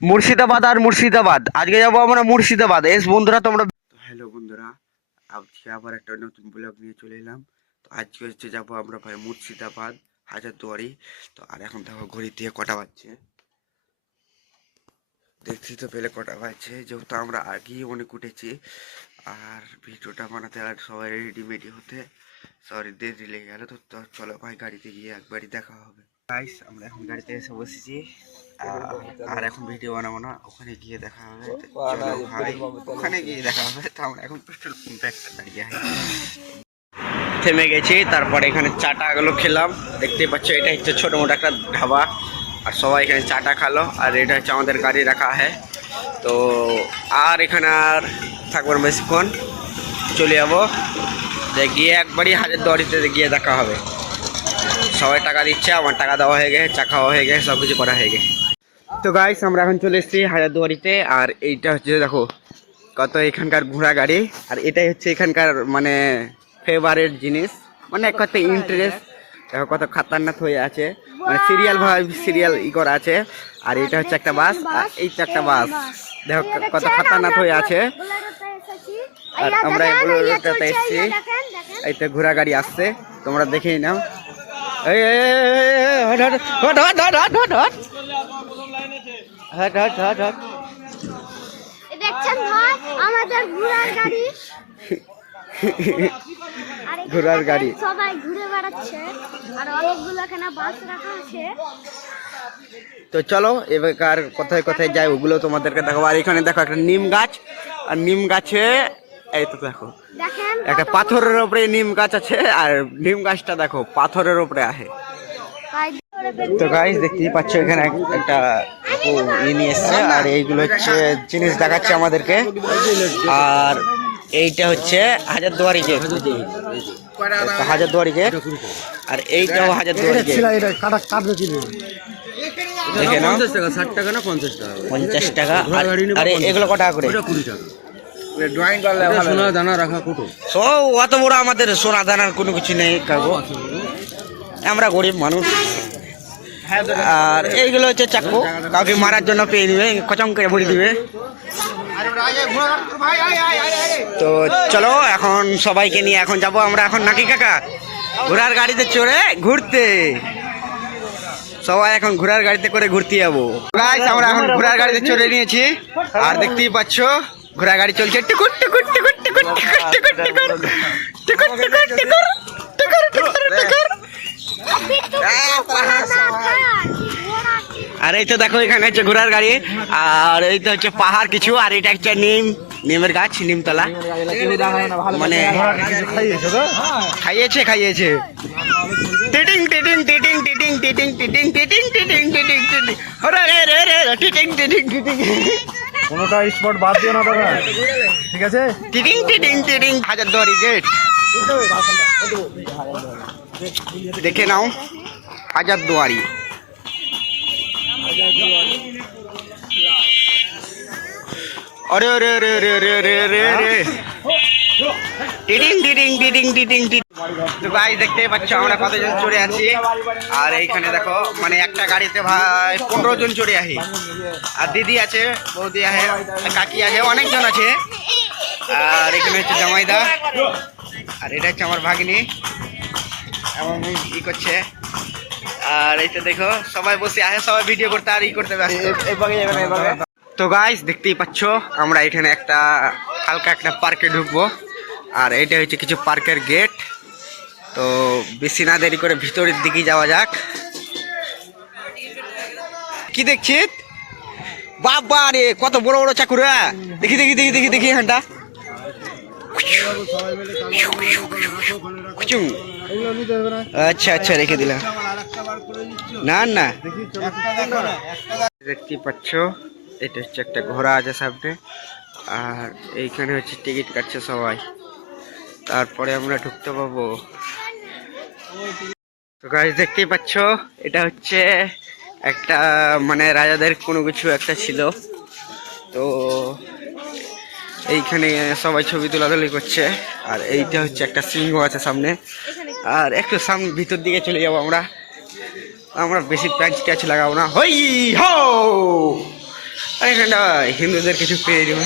মুর্শিদাবাদ আর মুর্শিদাবাদ। আজকে যাব আমরা মুর্শিদাবাদ। এস, বন্ধুরা, তোমরা হ্যালো, বন্ধুরা। আজকে আবার একটা নতুন ব্লগ নিয়ে চলে এলাম। তো আজকে হচ্ছে যাব আমরা ভাই মুর্শিদাবাদ, হাজারদুয়ারি। তো আর এখন দেখো, ঘড়ি দিয়ে কটা বাজছে। দেখছি তো পেলে কটা বাজছে। যেহেতু আমরা আগেই অনেক উঠেছি, আর ভিডিওটা বানাতে আর সবাই রেডিমেডি হতে। সরি দেরি লেগে গেল। তো চলো ভাই, গাড়িতে গিয়ে একবারই দেখা হবে। গাইস আমরা এখন গাড়িতে এসে বসেছি। আহ, আর এখন ভিডিও বানাবো না। ওখানে গিয়ে দেখা হবে। তো চলো ভাই ওখানে গিয়ে দেখা হবে। তো আমরা এখন পেট্রোল পাম্পে একটা দাঁড়িয়ে আছি। থেমে গেছি তারপরে এখানে চাটা গুলো খেলাম। দেখতেই পাচ্ছ এটা হচ্ছে ছোট মোটো একটা ধাবা। আর সবাই এখানে চাটা খালো। আর এটা হচ্ছে আমাদের গাড়ি রাখা হয় তো আর এখানে আর থাকব না বেশিক্ষণ। চলে যাব। তো গিয়ে একবারই হাজার দুয়ারিতে গিয়ে দেখা হবে। সবাই টাকা দিচ্ছে আমার টাকা দেওয়া হয়ে গেছে চা খাওয়া হয়ে গেছে সব কিছু করা হয়ে গেছে। তো গাইস আমরা এখন চলে এসেছি হাজারদুয়ারিতে আর এইটা হচ্ছে দেখো কত এখানকার ঘোড়া গাড়ি আর এটাই হচ্ছে এখানকার মানে ফেভারেট জিনিস। মানে এক কথা ইন্টারেস্ট দেখো কত খাতারনাথ হয়ে আছে। মানে সিরিয়াল ভাবে সিরিয়াল ই করা আছে। আর এটা হচ্ছে একটা বাস আর এইটা একটা বাস। দেখো কত খাতারনাথ হয়ে আছে। আর আমরা বুলেরোটাতে এসেছি। এইটা ঘোড়া গাড়ি আসছে তোমরা দেখেই নাও। এই hot, hot, hot, hot, hot, hot, hot, hot. Hot, hot, hot, hot. দেখছেন ভাই? আমাদের ঘোড়ার গাড়ি। ঘোড়ার গাড়ি। সবাই ঘুরে বেড়াচ্ছে। আর অনেকগুলো এখানে বাস রাখা আছে। তো চলো এবার কোথায় কোথায় যায় ওগুলো তোমাদেরকে দেখো আর এখানে দেখো একটা নিম গাছ। আর নিম গাছে এই তো দেখো। একটা পাথরের উপরে নিম গাছ আছে আর নিম গাছটা দেখো পাথরের উপরে আছে। তো গাইস দেখতেই পাচ্ছ এখানে একটা ও ই নিয়ে এসছে আর এইগুলো হচ্ছে জিনিস দেখাচ্ছে আমাদেরকে। আর এইটা হচ্ছে হাজারদুয়ারি গেট একটা হাজারদুয়ারি গেট আর এইটাও হাজারদুয়ারি গেট দেখে নাও। পঞ্চাশ টাকা না পঞ্চাশ টাকা? পঞ্চাশ টাকা। আর- আরে এগুলো কটা করে? কুড়ি টাকা। ড্রয়িং করলে এটা সোনা দানা রাখা কুটো সো অত বড় আমাদের সোনা দানার কোনো কিছু নেই কাকু। আমরা গরিব মানুষ। আর এইগুলো হচ্ছে চাকু। কাউকে মারার জন্য পেয়ে দিবে কচম করে ভরে দিবে। তো চলো এখন সবাইকে নিয়ে এখন যাব আমরা। এখন নাকি কাকা? ঘোড়ার গাড়িতে চড়ে ঘুরতে। সবাই এখন ঘোড়ার গাড়িতে করে ঘুরতে যাব। আমরা এখন ঘোড়ার গাড়িতে চড়ে নিয়েছি। আর দেখতেই পাচ্ছ ঘোড়া গাড়ি চলছে টুকুর টুকুর টুকুর টুকুর টুকুর টুকুর টুকুর টুকুর টুকুর টুকুর টুকুর টুকুর টুকুর। আর এই তো দেখো এখানে হচ্ছে ঘোড়ার গাড়ি। আর এই তো হচ্ছে পাহাড় কিছু আর এটা হচ্ছে নিম নিমের গাছ নিমতলা। মানে খাইয়েছে খাইয়েছে। টিটিং টিটিং টিটিং টিটিং টিটিং টিটিং টিটিং টিটিং টিটিং টিটিং। ওরে রে রে রে রে, টিটিং টিটিং টিটিং। কোনোটা স্পট বাদ দিও না দাদা। ঠিক আছে? টিডিং টিডিং টিডিং। হাজারদুয়ারি গেট দেখে নাও। হাজারদুয়ারি রে রে রে রে রে রে अरे टिडिंग टिडिंग टिडिंग टिडिंग তো ভাই দেখতে পাচ্ছ আমরা কতজন চড়ে আছি। আর এইখানে দেখো মানে একটা গাড়িতে ভাই পনেরো জন চড়ে আছি আর দিদি আছে বৌদি আছে কাকি আছে অনেকজন আছে। আর এখানে হচ্ছে জামাইদা। আর এটা হচ্ছে আমার ভাগিনী। এমন ই করছে। আর এই তো দেখো সবাই বসে আছে সবাই ভিডিও করতে আর ই করতে তো গাইস দেখতেই পাচ্ছ আমরা এখানে একটা হালকা একটা পার্কে ঢুকবো। আর এটা হচ্ছে কিছু পার্কের গেট তো বেশি না দেরি করে ভিতরের দিকে যাওয়া যাক। কি দেখছি বাবা রে, কত বড় বড় চাকুরা দেখি দেখি দেখি দেখি দেখি এখানটা আচ্ছা আচ্ছা রেখে দিলাম। না না। দেখতে পাচ্ছ, এটা হচ্ছে একটা ঘোড়া আছে সামনে। আর এইখানে হচ্ছে টিকিট কাটছে সবাই। তারপরে আমরা ঢুকতে পাবো তো গাছ দেখতেই পাচ্ছ, এটা হচ্ছে একটা মানে রাজাদের কোনো কিছু একটা ছিল। তো এইখানে সবাই ছবি তোলাতুলি করছে, আর এইটা হচ্ছে একটা সিংহ আছে সামনে। আর একটু সামনে ভিতর দিকে চলে যাব আমরা। আমরা বেশি প্যাঁচ ট্যাচ লাগাবো না। হই হো! এখানটা হিন্দুদের কিছু পেয়ে দিব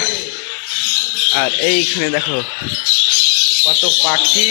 আর এইখানে দেখো, কত পাখি।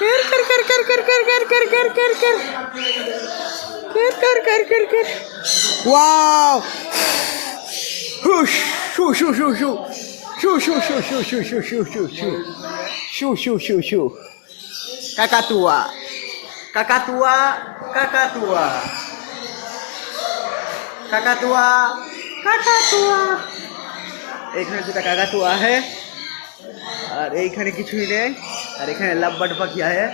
कर कर कर कर कर कर कर कर कर कर कर कर कर कर कर वाओ हुश शू शू शू शू शू शू शू शू शू शू शू शू शू शू शू शू शू কাকাতুয়া কাকাতুয়া কাকাতুয়া কাকাতুয়া কাকাতুয়া এখানে দুটা কাকাতুয়া है আর এইখানে কিছুই নেই अरे खे लब बट पकिया है।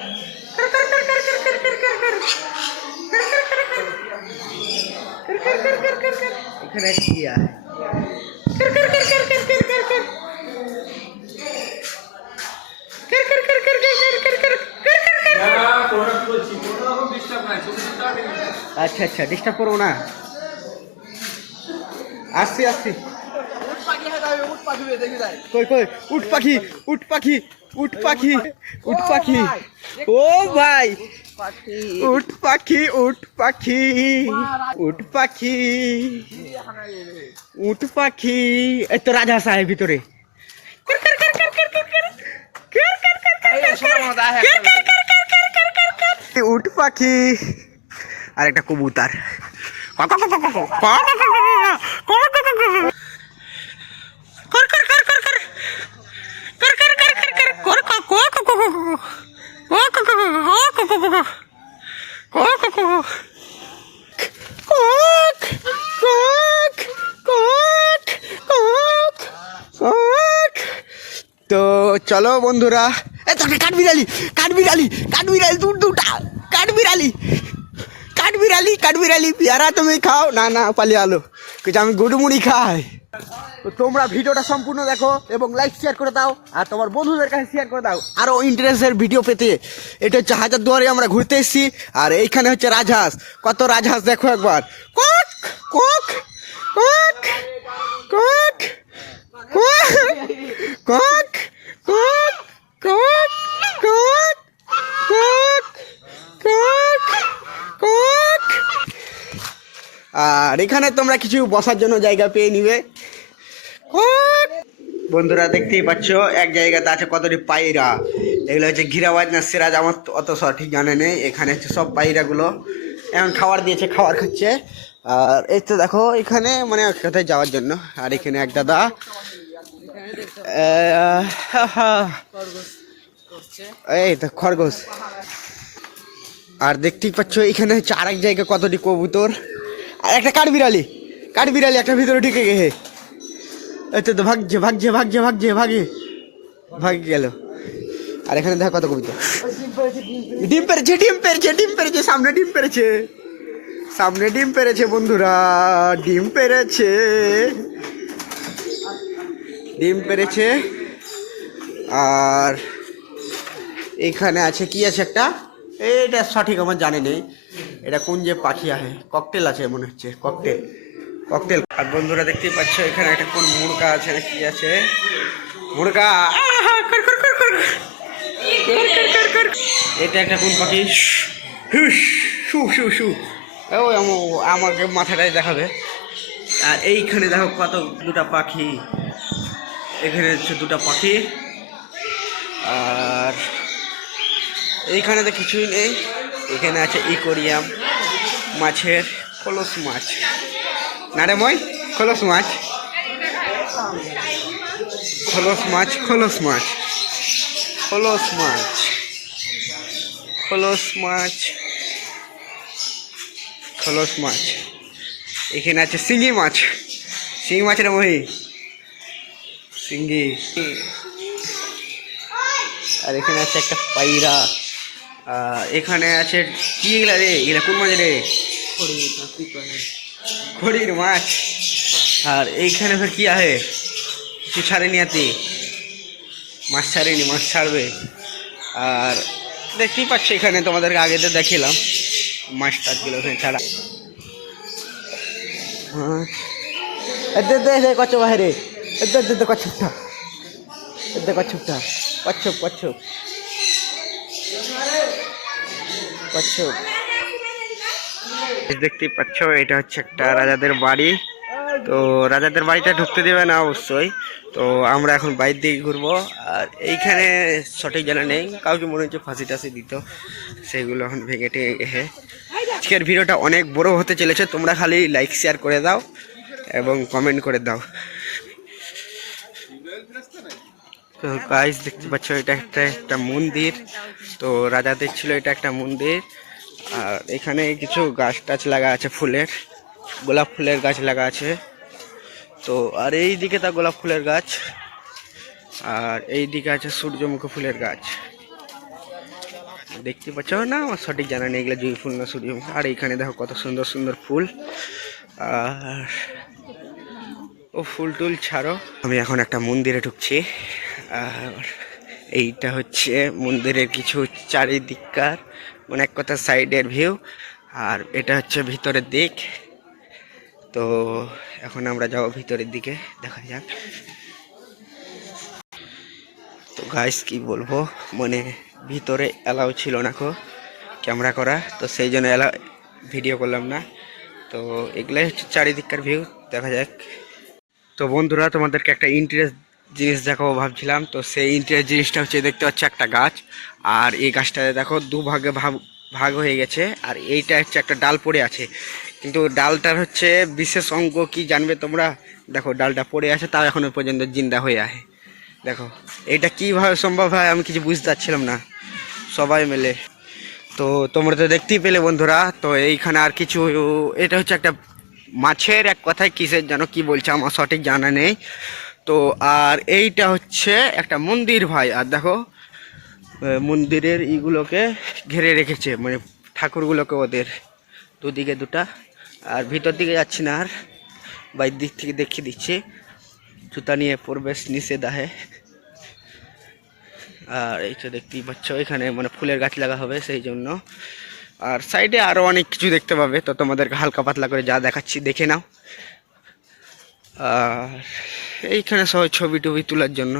है। अच्छा अच्छा डिस्टर्ब करो ना। আসছি আসছি উট পাখি উট পাখি উট পাখি উট পাখি উট পাখি ও ভাই উট পাখি উট পাখি উট পাখি উট পাখি এই তো রাজা সাহেব ভিতরে উট পাখি আর একটা কবুতার কর কর তো চলো বন্ধুরা, এ তো কাঠবিড়ালি কাঠবিড়ালি কাঠবিড়ালি, দূর দুটা কাঠবিড়ালি কাঠবিড়ালি কাঠবিড়ালি, পেয়ারা তুমি খাও, না না, পালিয়ে আলো, কিছু আমি গুড়মুড়ি খাই। তোমরা ভিডিওটা সম্পূর্ণ দেখো এবং লাইক শেয়ার করে দাও আর তোমার বন্ধুদের কাছে শেয়ার করে দাও আরও ইন্টারেস্টের ভিডিও পেতে এটা হচ্ছে হাজার দুয়ারে আমরা ঘুরতে এসেছি আর এইখানে হচ্ছে রাজহাঁস কত রাজহাঁস দেখো একবার কক কক কক কক কক কক কক কক কক কক কক আর এখানে তোমরা কিছু বসার জন্য জায়গা পেয়ে নিবে বন্ধুরা, দেখতেই পাচ্ছ, এক জায়গাতে আছে কতটি পায়রা। এগুলো হচ্ছে ঘিরাবাজ না সিরাজ আমার অত সঠিক জানে নেই। এখানে হচ্ছে সব পায়রাগুলো। এখন খাবার দিয়েছে, খাবার খাচ্ছে। আর এই তো দেখো, এখানে মানে কোথায় যাওয়ার জন্য। আর এখানে এক দাদা এই তো খরগোশ। আর দেখতেই পাচ্ছ, এখানে হচ্ছে আরেক জায়গায় কতটি কবুতর। আর একটা কাঠবিড়ালি। কাঠবিড়ালি একটা ভিতরে ঢুকে গেছে। এই তো ভাগছে ভাগছে ভাগছে ভাগছে ভাগে ভাগ গেল। আর এখানে দেখো কত কবিতা। ডিম পেরেছে ডিম পেরেছে ডিম পেরেছে, সামনে ডিম পেরেছে। সামনে ডিম পেরেছে বন্ধুরা, ডিম পেরেছে। ডিম পেরেছে। আর এখানে আছে, কি আছে একটা? এটা সঠিক আমার জানি নেই। এটা কোন যে পাখি আছে ককটেল আছে মনে হচ্ছে, ককটেল। ককটেল। আর বন্ধুরা দেখতেই পাচ্ছ, এখানে একটা কোন মুরগা আছে, না কি আছে? কর। এটা একটা কোন পাখি? শু শু শু। আমো- আমাকে মাথাটাই দেখাবে। আর এইখানে দেখো কত দুটা পাখি। এখানে হচ্ছে দুটা পাখি। আর এইখানে তো কিছুই নেই। এখানে আছে ইকোরিয়াম মাছের খোলস মাছ। না রে মই? খোলস মাছ। খোলস মাছ খোলস মাছ। খোলস মাছ। খোলস মাছ। খোলস মাছ। এখানে আছে শিঙি মাছ। শিঙি মাছ রে মহি শিঙ্গি আর এখানে আছে একটা আহ, এখানে আছে কি এগুলা রে? এগুলা কোন মাছ রে? খড়ির মাছ আর এইখানে ফের কি আছে? কিছু ছাড়েনি হাতে মাছ ছাড়েনি মাছ ছাড়বে। আর দেখতেই পাচ্ছ এখানে তোমাদেরকে আগে তো দেখিলাম মাছ টাছগুলো ওখানে ছাড়া। দে কচ্ছ দে কচ্ছপটা। কচ্ছপটা। কচ্ছপ কচ্ছপ। কচ্ছপ। দেখতেই পাচ্ছ, এটা হচ্ছে একটা রাজাদের বাড়ি। তো রাজাদের বাড়িটা ঢুকতে দেবে না অবশ্যই। তো আমরা এখন বাইর দিকে ঘুরবো। আর এইখানে সঠিক জানা নেই, কাউকে মনে হচ্ছে ফাঁসি টাসি দিত, সেগুলো এখন ভেঙে টেঙে। গেছে আজকের ভিডিওটা অনেক বড় হতে চলেছে, তোমরা খালি লাইক শেয়ার করে দাও এবং কমেন্ট করে দাও। তো গাইস দেখতে পাচ্ছ, এটা একটা একটা মন্দির। তো রাজাদের ছিল এটা একটা মন্দির। আর এখানে কিছু গাছ টাছ লাগা আছে ফুলের, গোলাপ ফুলের গাছ লাগা আছে। তো আর এই দিকে তা গোলাপ ফুলের গাছ, আর এই দিকে আছে সূর্যমুখী ফুলের গাছ। দেখতে পাচ্ছ না? আমার সঠিক জানা নেই, এগুলো জুঁই ফুল না সূর্যমুখী। আর এইখানে দেখো কত সুন্দর সুন্দর ফুল। আর ও ফুল টুল ছাড়ো। আমি এখন একটা মন্দিরে ঢুকছি। আর এইটা হচ্ছে মন্দিরের কিছু চারিদিককার মানে এক কথা সাইডের ভিউ, আর এটা হচ্ছে ভিতরের দিক। তো এখন আমরা যাব ভিতরের দিকে, দেখা যাক। তো গাইস কি বলব? মানে ভিতরে অ্যালাউ ছিল না কো ক্যামেরা করা, তো সেই জন্য অ্যালাউ ভিডিও করলাম না। তো এগুলাই হচ্ছে চারিদিককার ভিউ দেখা যাক। তো বন্ধুরা, তোমাদেরকে একটা ইন্টারেস্ট জিনিস দেখাবো ভাবছিলাম। তো সেই ইন্টারেস্ট জিনিসটা হচ্ছে, দেখতে পাচ্ছ একটা গাছ। আর এই গাছটাতে দেখো দু ভাগে ভাগ হয়ে গেছে, আর এইটা হচ্ছে একটা ডাল পড়ে আছে। কিন্তু ডালটার হচ্ছে বিশেষ অঙ্গ কি জানবে তোমরা? দেখো, ডালটা পড়ে আছে, তাও এখনও পর্যন্ত জিন্দা হয়ে আছে। দেখো এটা কীভাবে সম্ভব হয় আমি কিছু বুঝতে পারছিলাম না। সবাই মিলে। তো তোমরা তো দেখতেই পেলে বন্ধুরা, তো এইখানে আর কিছু, এটা হচ্ছে একটা মাছের এক কথায় কিসের যেন, কি বলছে আমার সঠিক জানা নেই। তো আর এইটা হচ্ছে একটা মন্দির ভাই, আর দেখো মন্দিরের ইগুলোকে ঘিরে রেখেছে মানে ঠাকুরগুলোকে ওদের দুদিকে দুটা। আর ভিতর দিকে যাচ্ছি না আর, বাইর দিক থেকে দেখিয়ে দিচ্ছি। জুতা নিয়ে প্রবেশ নিষেধ আহে আর এই তো দেখতেই পাচ্ছ, এখানে মানে ফুলের গাছ লাগা হবে সেই জন্য। আর সাইডে আরও অনেক কিছু দেখতে পাবে, তো তোমাদেরকে হালকা পাতলা করে যা দেখাচ্ছি, দেখে নাও। আর এইখানে সবাই ছবি টবি তোলার জন্য।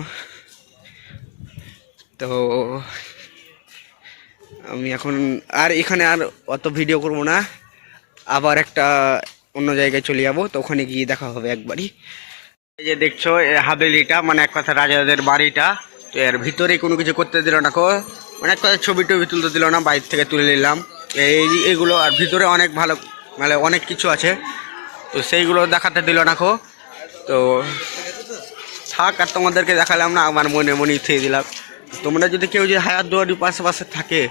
তো আমি এখন আর এখানে আর অত ভিডিও করব না। আবার একটা অন্য জায়গায় চলে যাব, তো ওখানে গিয়ে দেখা হবে একবারই। এই যে দেখছ, এ হাভেলিটা মানে এক কথা রাজাদের বাড়িটা। তো এর ভিতরে কোনো কিছু করতে দিল না কো। এক কথা ছবি টবি তুলতে দিল না, বাইরে থেকে তুলে নিলাম। এই এগুলো আর ভিতরে অনেক ভালো মানে অনেক কিছু আছে। তো সেইগুলো দেখাতে দিল না কো। তো থাক, আর তোমাদেরকে দেখালাম না, আমার মনে মনে থুয়ে দিলাম। তোমরা যদি কেউ যদি হায়ার দুয়ারি পাশে পাশে থাকে,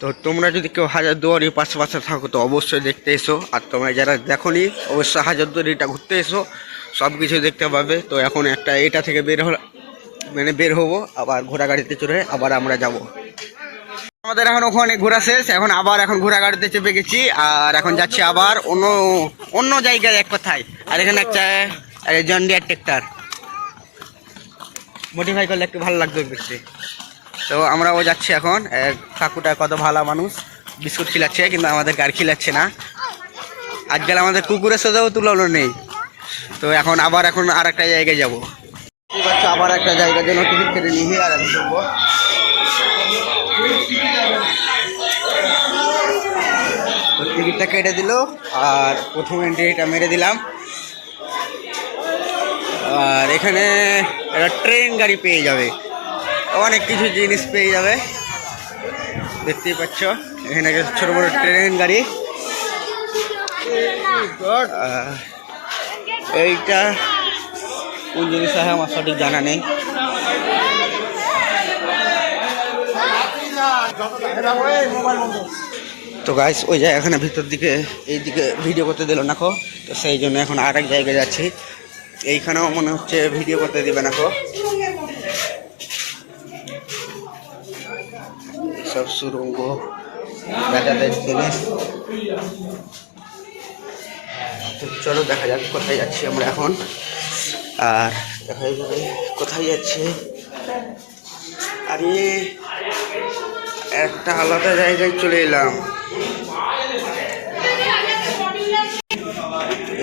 তো তোমরা যদি কেউ হাজার দুয়ারির পাশে পাশে থাকো, তো অবশ্যই দেখতে এসো। আর তোমরা যারা দেখোনি, অবশ্যই হাজার দুয়ারিটা ঘুরতে এসো সব কিছু দেখতে পাবে। তো এখন একটা এটা থেকে বের হল মানে বের হব, আবার ঘোড়া গাড়িতে চড়ে আবার আমরা যাব। আমাদের এখন ওখানে ঘোরা শেষ, এখন আবার এখন ঘোড়া গাড়িতে চেপে গেছি, আর এখন যাচ্ছি আবার অন্য অন্য জায়গায় এক কথায়। আর এখানে একটা জন্ডিয়ার ট্রেক্টর। মডিফাই করলে একটু ভালো লাগবে দেখতে তো আমরাও যাচ্ছি এখন। কাকুটা কত ভালো মানুষ। বিস্কুট খিলাচ্ছে কিন্তু আমাদের গাড়ি খিলাচ্ছে না। আজকাল আমাদের কুকুরের সাথেও তুলনা নেই। তো এখন আবার এখন আর একটা জায়গায় যাব। আবার একটা জায়গার জন্য টিকিট কেটে নিয়ে আর আমি ঢুকবো তো টিকিটটা কেটে দিল আর প্রথম এন্ট্রিটা মেরে দিলাম। আর এখানে একটা ট্রেন গাড়ি পেয়ে যাবে। অনেক কিছু জিনিস পেয়ে যাবে। দেখতেই পাচ্ছ, এখানে ছোট বড় ট্রেন গাড়ি। এইটা কোন জিনিস আছে আমার সঠিক জানা নেই। তো গাইস ওই জায়গা এখানে ভিতর দিকে এই দিকে ভিডিও করতে দিল না কো। তো সেই জন্য এখন আর এক জায়গায় যাচ্ছি। এইখানেও মনে হচ্ছে ভিডিও করতে দিবে না সব সুরঙ্গ চলো দেখা যাক কোথায় যাচ্ছি আমরা এখন। আর দেখা যাবে কোথায় যাচ্ছে। আরে, একটা আলাদা জায়গায় চলে এলাম।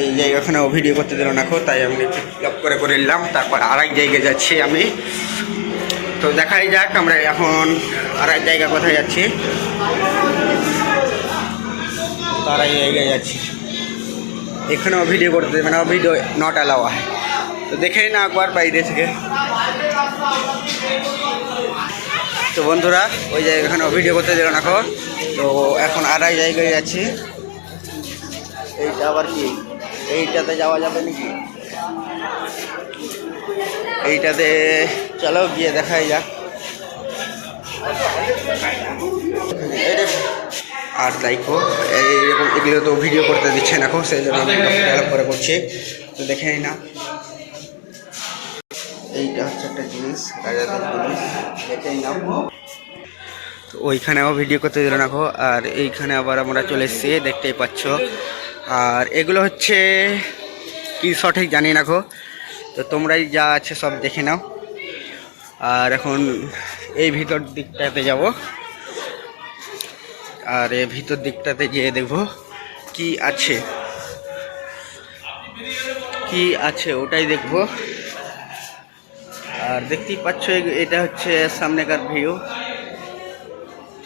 এই জায়গাখানেও ভিডিও করতে দিল না খো, তাই আমি ক্লাব করে করে নিলাম তারপর আর এক জায়গায় যাচ্ছি আমি। তো দেখাই যাক আমরা এখন আর এক জায়গা কোথায় যাচ্ছি। তার এক জায়গায় যাচ্ছি। এখানেও ভিডিও করতে দেবে না ভিডিও নট অ্যালাওয়া তো দেখেই না একবার বাইরে থেকে। তো বন্ধুরা ওই জায়গাখানে ভিডিও করতে দিল না। তো এখন এক জায়গায় যাচ্ছি। এইটা আবার কি? এইটাতে যাওয়া যাবে নাকি? এইটাতে চলো গিয়ে দেখাই যাক। আর দেখো এইরকম এগুলো তো ভিডিও করতে দিচ্ছে না এখন, সেই জন্য আমি ডেভেলপ করে করছি। তো দেখে না এইটা হচ্ছে একটা জিনিস, রাজাদের জিনিস, দেখেই নাও। তো ওইখানেও ভিডিও করতে দিল না আর এইখানে আবার আমরা চলে এসেছি, দেখতেই পাচ্ছ। আর এগুলো হচ্ছে, কি সঠিক জানি গো। তো তোমরাই যা আছে সব দেখে নাও। আর এখন এই ভিতর দিকটাতে যাব। আর এই ভিতর দিকটাতে গিয়ে দেখব কি আছে। কি আছে ওটাই দেখব। আর দেখতেই পাচ্ছ এটা হচ্ছে সামনেকার ভিউ।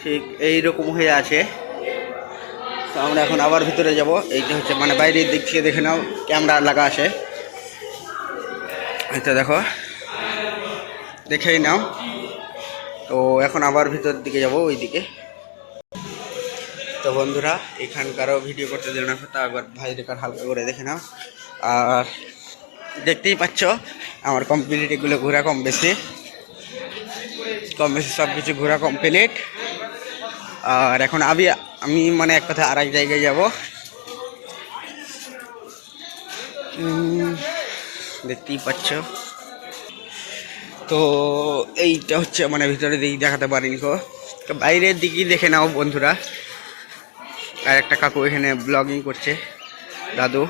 ঠিক এই রকম হয়ে আছে। তো আমরা এখন আবার ভিতরে যাব। এইটা হচ্ছে মানে বাইরের দিক থেকে দেখে নাও ক্যামেরা লাগা আছে। এটা দেখো। দেখেই নাও। তো এখন আবার ভিতর দিকে যাব ওই দিকে তো বন্ধুরা, এখানকারও ভিডিও করতে দিল না, তা একবার ভাইরেকার হালকা করে দেখে নাও। আর দেখতেই পাচ্ছ, আমার কমপ্লিট এগুলো ঘোরা কম বেশি। কম বেশি সব কিছু ঘোরা কমপ্লিট আর এখন আমি আমি মানে এক কথা আর এক জায়গায় যাব। দেখতেই পাচ্ছ। তো এইটা হচ্ছে মানে ভিতরে দিক দেখাতে পারিনি তো বাইরের দিকই দেখে নাও বন্ধুরা। আর একটা কাকু এখানে ব্লগিং করছে, দাদু।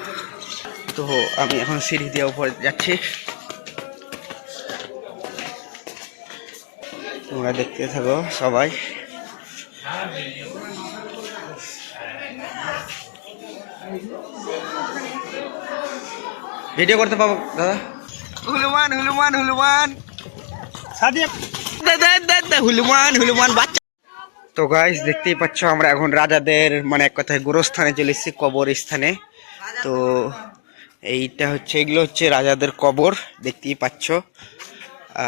তো আমি এখন সিঁড়ি দিয়ে উপরে যাচ্ছি। তোমরা দেখতে থাকো সবাই। ভিডিও করতে পাবো দাদা? হুলুমান হুলুমান হুলুমান দাদা দাদা হুলুমান হুলুমান বাচ্চা। তো গাইস দেখতেই পাচ্ছ আমরা এখন রাজাদের মানে এক কথায় গোরস্থানে চলে এসেছি কবর স্থানে তো এইটা হচ্ছে এগুলো হচ্ছে রাজাদের কবর দেখতেই পাচ্ছ।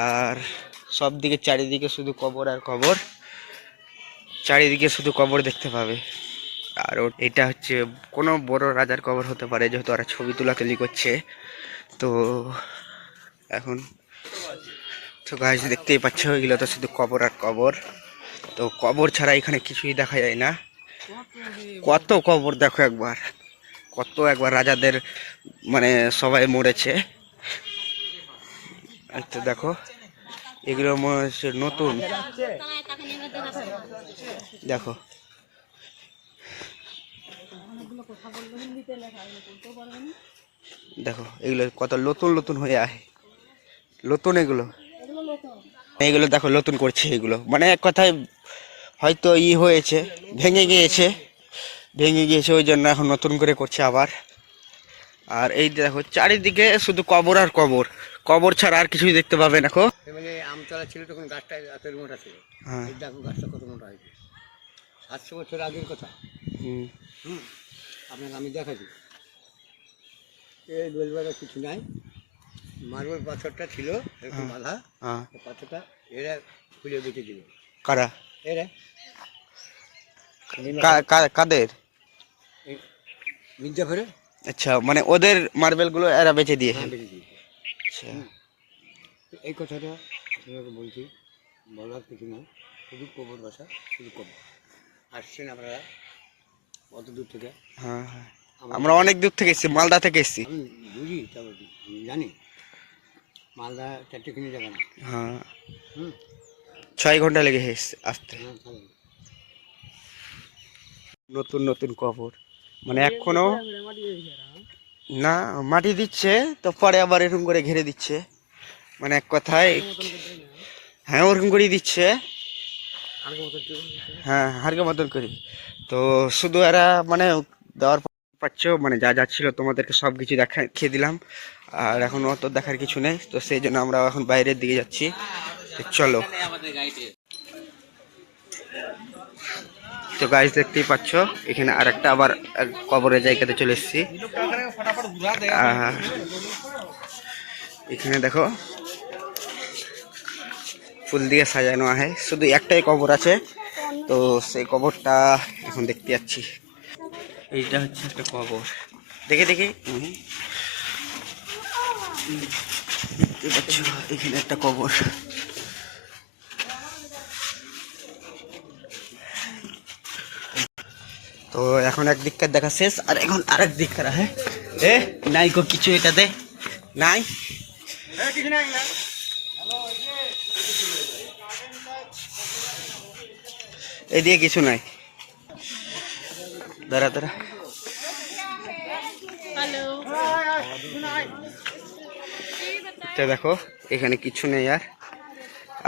আর সব দিকে চারিদিকে শুধু কবর আর কবর। চারিদিকে শুধু কবর দেখতে পাবে। আর এটা হচ্ছে কোনো বড় রাজার কবর হতে পারে, যেহেতু ওরা ছবি তোলাতুলি করছে। তো এখন তো গাছ দেখতেই পাচ্ছ, এগুলো তো শুধু কবর আর কবর। তো কবর ছাড়া এখানে কিছুই দেখা যায় না। কত কবর দেখো একবার। কত একবার রাজাদের মানে সবাই মরেছে। তো দেখো, এগুলো মনে হচ্ছে নতুন। দেখো দেখো এগুলো কত নতুন নতুন হয়ে আয়। নতুন এগুলো। এগুলো দেখো নতুন করছে এগুলো। মানে এক কথায় হয়তো ই হয়েছে ভেঙে গিয়েছে। ভেঙে গিয়েছে ওই জন্য এখন নতুন করে করছে আবার। আর এই দেখো চারিদিকে শুধু কবর আর কবর। কবর ছাড়া আর কিছুই দেখতে পাবে না খো মানে আমতলা ছিল তখন গাছটা এত মোটা ছিল। হ্যাঁ। এই দেখো গাছটা কত মোটা হয়েছে। সাতশো বছর আগের কথা। হুম। হুম। আপনাকে আমি দেখাচ্ছি। এই বলবার কিছু নাই। মার্বেল পাথরটা ছিল এরকম বাঁধা। হ্যাঁ। পাথরটা এরা খুলে বেঁচে দিল। কারা? এরা। কাদের? মির্জাফরে আচ্ছা মানে ওদের মার্বেলগুলো এরা বেঁচে দিয়ে। হ্যাঁ দিয়েছে আচ্ছা। এই কথাটা আপনাকে বলছি বলার কিছু নয় শুধু কবর বাসা শুধু কবর। আসছেন আপনারা। অত দূর থেকে? হ্যাঁ হ্যাঁ। আমরা অনেক দূর থেকে এসেছি মালদা থেকে এসেছি। বুঝি তবে জানি। মালদা চারটে কিনে যাবে না? হ্যাঁ। ছয় ঘণ্টা লেগে এসছে আসতে। হ্যাঁ নতুন নতুন কবর। মানে এখনও না মাটি দিচ্ছে তো পরে আবার এরকম করে ঘিরে দিচ্ছে। মানে এক কথায় হ্যাঁ ওরকম করেই দিচ্ছে। হ্যাঁ হারকে মতন করি তো শুধু এরা মানে দেওয়ার পাচ্ছ মানে যা যা ছিল তোমাদেরকে সব কিছু দেখা, খেয়ে দিলাম। আর এখন অত দেখার কিছু নেই, তো সেই জন্য আমরা এখন বাইরের দিকে যাচ্ছি। চলো। তো গাছ দেখতেই পাচ্ছ, এখানে আরেকটা আবার এক কবরের জায়গাতে চলে এসেছি। আর এখানে দেখো, ফুল দিয়ে সাজানো হয় শুধু একটাই কবর আছে। তো সেই কবরটা এখন দেখতে যাচ্ছি। এইটা হচ্ছে একটা কবর। দেখে দেখে। দেখতে এখানে একটা কবর। তো এখন এক দিককার দেখা শেষ, আর এখন আরেক দিককার হ্যাঁ? এ, নাই গো, কিছু এটাতে নাই। এদিকে কিছু নাই। দাঁড়া দাঁড়া। তো দেখো এখানে কিছু নেই আর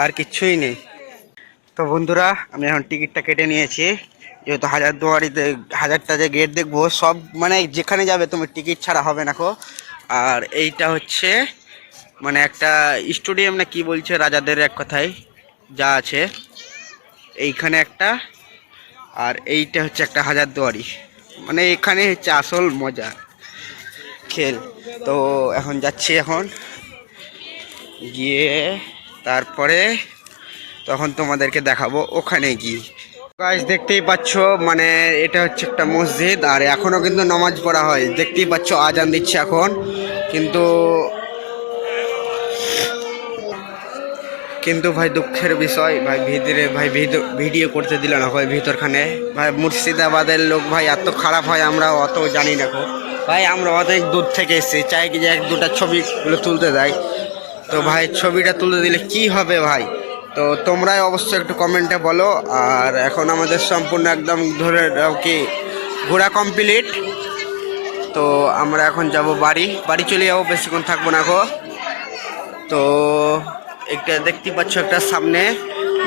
আর কিচ্ছুই নেই। তো বন্ধুরা আমি এখন টিকিটটা কেটে নিয়েছি। যেহেতু হাজার দুয়ারিতে হাজারটা যে গেট দেখব সব মানে যেখানে যাবে তুমি টিকিট ছাড়া হবে না কো। আর এইটা হচ্ছে মানে একটা স্টুডিয়াম না কি বলছে রাজাদের এক কথায় যা আছে। এইখানে একটা, আর এইটা হচ্ছে একটা হাজার দুয়ারি মানে এখানে হচ্ছে আসল মজা, খেল। তো এখন যাচ্ছি এখন। গিয়ে তারপরে তখন তোমাদেরকে দেখাবো ওখানে গিয়ে। গাছ দেখতেই পাচ্ছ মানে এটা হচ্ছে একটা মসজিদ, আর এখনও কিন্তু নামাজ পড়া হয়। দেখতেই পাচ্ছ, আজান দিচ্ছে এখন। কিন্তু কিন্তু ভাই দুঃখের বিষয়, ভাই ভিতরে, ভাই ভিডিও করতে দিল না ভাই ভিতরখানে। ভাই মুর্শিদাবাদের লোক ভাই এত খারাপ হয় আমরা অত জানি না। ভাই আমরা অনেক দূর থেকে এসেছি, চাই কি যে এক দুটা ছবিগুলো তুলতে দেয় তো ভাই ছবিটা তুলে দিলে কি হবে ভাই? তো তোমরাই অবশ্যই একটু কমেন্টে বলো, আর এখন আমাদের সম্পূর্ণ একদম ধরে কি, ঘোরা কমপ্লিট। তো আমরা এখন যাব বাড়ি বাড়ি চলে যাব, বেশিক্ষণ থাকব না গো। তো একটা দেখতে পাচ্ছ একটা সামনে।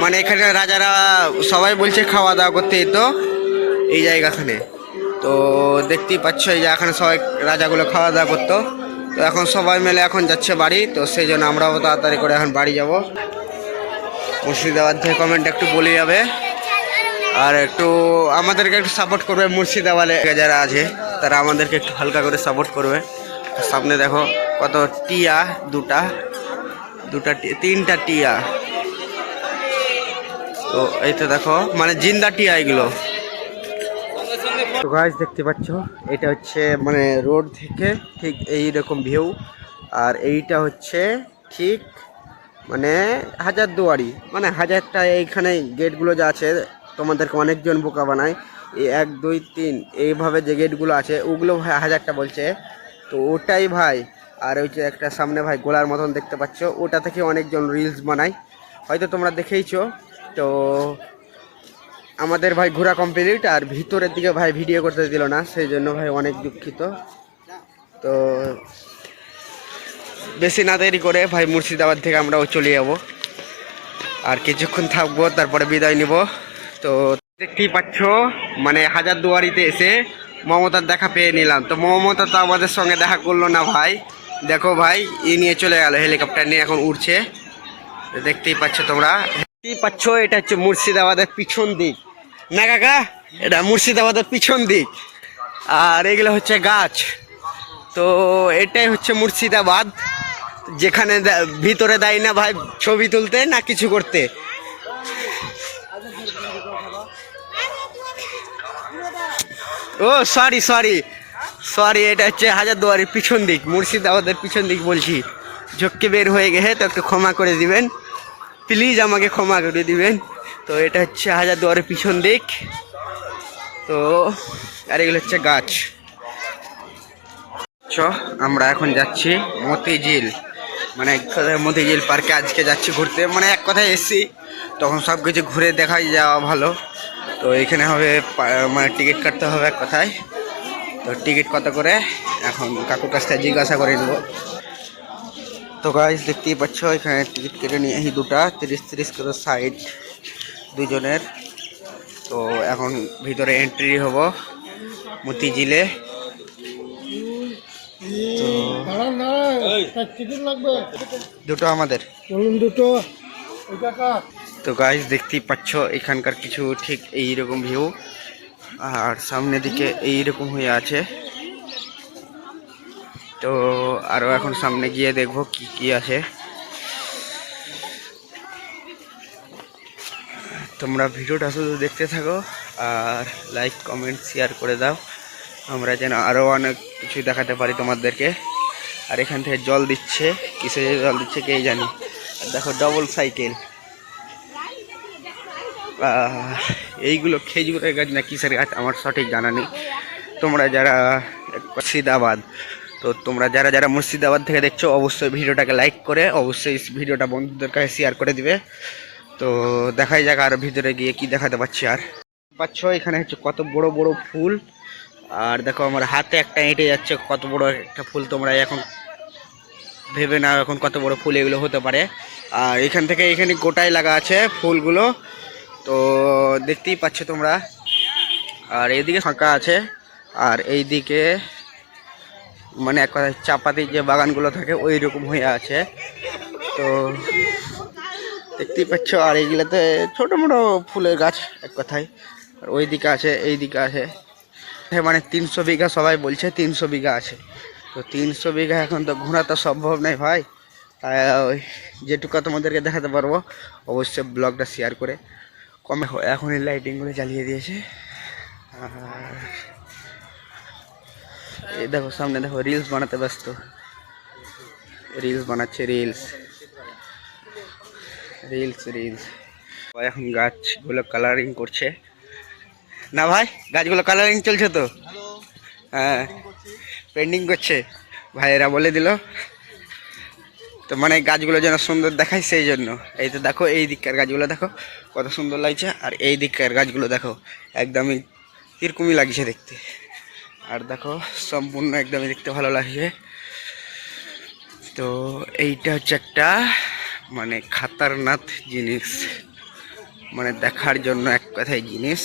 মানে এখানে রাজারা সবাই বলছে খাওয়া দাওয়া করতে তো এই জায়গাখানে। তো দেখতেই পাচ্ছ এই যে এখানে সবাই রাজাগুলো খাওয়া দাওয়া করতো। তো এখন সবাই মিলে এখন যাচ্ছে বাড়ি। তো সেই জন্য আমরাও তাড়াতাড়ি করে এখন বাড়ি যাব। মুর্শিদাবাদ থেকে কমেন্ট একটু বলে যাবে। আর একটু আমাদেরকে একটু সাপোর্ট করবে মুর্শিদাবাদে যারা আছে, তারা আমাদেরকে একটু হালকা করে সাপোর্ট করবে। সামনে দেখো কত টিয়া, দুটা। দুটা তিনটা টিয়া। তো এই তো দেখো মানে জিন্দা টিয়া এগুলো। তো গাছ দেখতে পাচ্ছ, এটা হচ্ছে মানে রোড থেকে ঠিক এই রকম ভিউ আর এইটা হচ্ছে ঠিক মানে হাজার দুয়ারি। মানে হাজারটা এইখানে গেটগুলো যা আছে, তোমাদেরকে অনেকজন বোকা বানায়। এই এক, দুই, তিন, এইভাবে যে গেটগুলো আছে, ওগুলো ভাই হাজারটা বলছে। তো ওটাই ভাই আর ওই যে একটা সামনে ভাই গোলার মতন দেখতে পাচ্ছ, ওটা থেকে অনেকজন রিলস বানায়। হয়তো তোমরা দেখেইছো, তো আমাদের ভাই ঘোরা কমপ্লিট আর ভিতরের দিকে ভাই ভিডিও করতে দিল না, সেই জন্য ভাই অনেক দুঃখিত। তো বেশি না দেরি করে ভাই মুর্শিদাবাদ থেকে আমরাও চলে যাব। আর কিছুক্ষণ থাকব, তারপরে বিদায় নিব। তো দেখতেই পাচ্ছ মানে হাজার দুয়ারিতে এসে মমতার দেখা পেয়ে নিলাম। তো মমতা তো আমাদের সঙ্গে দেখা করল না ভাই। দেখো ভাই ই নিয়ে চলে গেল, হেলিকপ্টার নিয়ে এখন উড়ছে। তো দেখতেই পাচ্ছ তোমরা। দেখতেই পাচ্ছ, এটা হচ্ছে মুর্শিদাবাদের পিছন দিক। না কাকা, এটা মুর্শিদাবাদের পিছন দিক। আর এগুলো হচ্ছে গাছ। তো এটাই হচ্ছে মুর্শিদাবাদ। যেখানে ভিতরে দেয় না ভাই ছবি তুলতে, না কিছু করতে। ও সরি সরি সরি, এটা হচ্ছে হাজারদুয়ারির পিছন দিক, মুর্শিদাবাদের পিছন দিক বলছি। ঝক্কি বের হয়ে গেছে, তো একটু ক্ষমা করে দিবেন। প্লিজ আমাকে ক্ষমা করে দিবেন। তো এটা হচ্ছে হাজারদুয়ারের পিছন দিক। তো, আর এগুলো হচ্ছে গাছ। চ, আমরা এখন যাচ্ছি মতিঝিল। মানে এক কথায় মতিঝিল পার্কে আজকে যাচ্ছি ঘুরতে। মানে এক কথায় এসছি, তখন সব কিছু ঘুরে দেখাই যাওয়া ভালো। তো এখানে হবে মানে টিকিট কাটতে হবে এক কথায়। তো টিকিট কত করে? এখন কাকুর কাছ থেকে জিজ্ঞাসা করে নেব। তো গাইজ দেখতেই পাচ্ছ, এখানে টিকিট কেটে নিয়ে এই দুটা, তিরিশ তিরিশ করে সাইড দুজনের তো এখন ভিতরে এন্ট্রি হব মতিঝিলে। তো দুটো আমাদের। দুটো তো গাইজ দেখতেই পাচ্ছ, এখানকার কিছু ঠিক এই রকম ভিউ আর সামনের দিকে এই রকম হয়ে আছে। তো আরও এখন সামনে গিয়ে দেখব কি কি আছে। তোমরা ভিডিওটা শুধু দেখতে থাকো আর লাইক কমেন্ট শেয়ার করে দাও। আমরা যেন আরও অনেক কিছু দেখাতে পারি তোমাদেরকে। আর এখান থেকে জল দিচ্ছে কিসে জল দিচ্ছে কে জানি? দেখো ডবল সাইকেল এইগুলো খেজুরের গাছ না কিসের গাছ আমার সঠিক জানা নেই। তোমরা যারা মুর্শিদাবাদ, তো তোমরা যারা যারা মুর্শিদাবাদ থেকে দেখছ, অবশ্যই ভিডিওটাকে লাইক করে, অবশ্যই ভিডিওটা বন্ধুদের কাছে শেয়ার করে দিবে। তো দেখাই যাক আর ভিতরে গিয়ে কি দেখাতে পাচ্ছি আর। পাচ্ছ, এখানে হচ্ছে কত বড় বড় ফুল। আর দেখো আমার হাতে একটা এঁটে যাচ্ছে, কত বড় একটা ফুল তোমরা এখন ভেবে নাও এখন কত বড় ফুল এগুলো হতে পারে। আর এখান থেকে এখানে গোটাই লাগা আছে ফুলগুলো। তো দেখতেই পাচ্ছ তোমরা। আর এইদিকে ফাঁকা আছে, আর এইদিকে মানে এক কথায় চাপাতির যে বাগানগুলো থাকে ওই রকম হয়ে আছে। তো দেখতেই পাচ্ছ, আর এইগুলোতে ছোটো মোটো ফুলের গাছ এক কথায়। আর ওই দিকে আছে এই দিকে আছে মানে তিনশো বিঘা সবাই বলছে, তিনশো বিঘা আছে। তো তিনশো বিঘা এখন তো ঘোরা তো সম্ভব নয় ভাই। তাই ওই যেটুকু তোমাদেরকে দেখাতে পারব, অবশ্যই ব্লগটা শেয়ার করে। কমে এখন এই লাইটিংগুলো জ্বালিয়ে দিয়েছে। আর এই দেখো, সামনে দেখো রিলস বানাতে ব্যস্ত। রিলস বানাচ্ছে রিলস রিলস রিলস এখন গাছগুলো কালারিং করছে। না ভাই, গাছগুলো কালারিং চলছে তো? হ্যাঁ পেন্টিং করছে। ভাইয়েরা বলে দিল। তো মানে গাছগুলো যেন সুন্দর দেখায় সেই জন্য। এই তো দেখো, এই দিককার গাছগুলো দেখো। কত সুন্দর লাগছে। আর এই দিককার গাছগুলো দেখো, একদমই এরকমই লাগছে দেখতে। আর দেখো, সম্পূর্ণ একদমই দেখতে ভালো লাগছে। তো এইটা হচ্ছে একটা মানে খাতারনাথ জিনিস। মানে দেখার জন্য এক কথায় জিনিস।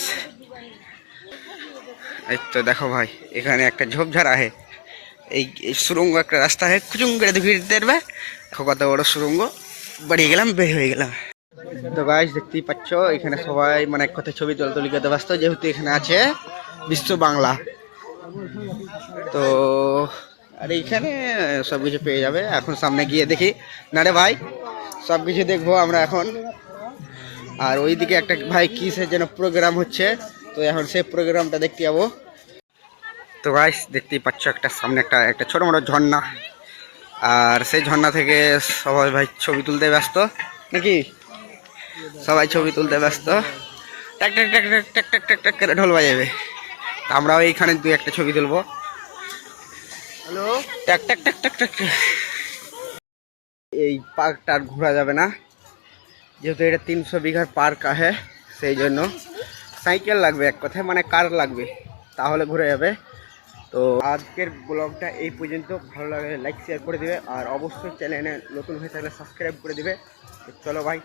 এই তো দেখো ভাই, এখানে একটা ঝোপঝাড় আছে। এই সুরঙ্গ একটা রাস্তা আছে, খুচুং করে ঢুকিয়ে দিতে পারবে কত বড় সুরঙ্গ। বাড়িয়ে গেলাম, বের হয়ে গেলাম। তো গাছ দেখতেই পাচ্ছ, এখানে সবাই মানে এক কথায় ছবি তোলা তুলি করতে ব্যস্ত, যেহেতু এখানে আছে বিশ্ব বাংলা। তো, আর এইখানে সব কিছু পেয়ে যাবে, এখন সামনে গিয়ে দেখি। না রে ভাই সব কিছু দেখব আমরা এখন। আর ওইদিকে একটা ভাই কিসের যেন প্রোগ্রাম হচ্ছে, তো এখন সেই প্রোগ্রামটা দেখতে যাব। তো গাইস দেখতেই পাচ্ছ একটা, সামনে একটা একটা ছোটো মোটো ঝর্ণা। আর সেই ঝর্ণা থেকে সবাই ভাই ছবি তুলতে ব্যস্ত। নাকি? সবাই ছবি তুলতে ব্যস্ত টাক টাক টাক টাক টাক টাক টাক টাক করে ঢোল বাজাবে আমরাও এইখানে দু একটা ছবি তুলবো হ্যালো টাক টাক টাক টাক টাক। এই পার্কটা আর ঘোরা যাবে না যেহেতু এটা তিনশো বিঘার পার্ক আছে সেই জন্য সাইকেল লাগবে এক কথায় মানে কার লাগবে তাহলে ঘুরে যাবে তো আজকের ব্লগটা এই পর্যন্ত ভালো লাগে লাইক শেয়ার করে দিবে আর অবশ্যই চ্যানেলে নতুন হয়ে থাকলে সাবস্ক্রাইব করে দিবে চলো ভাই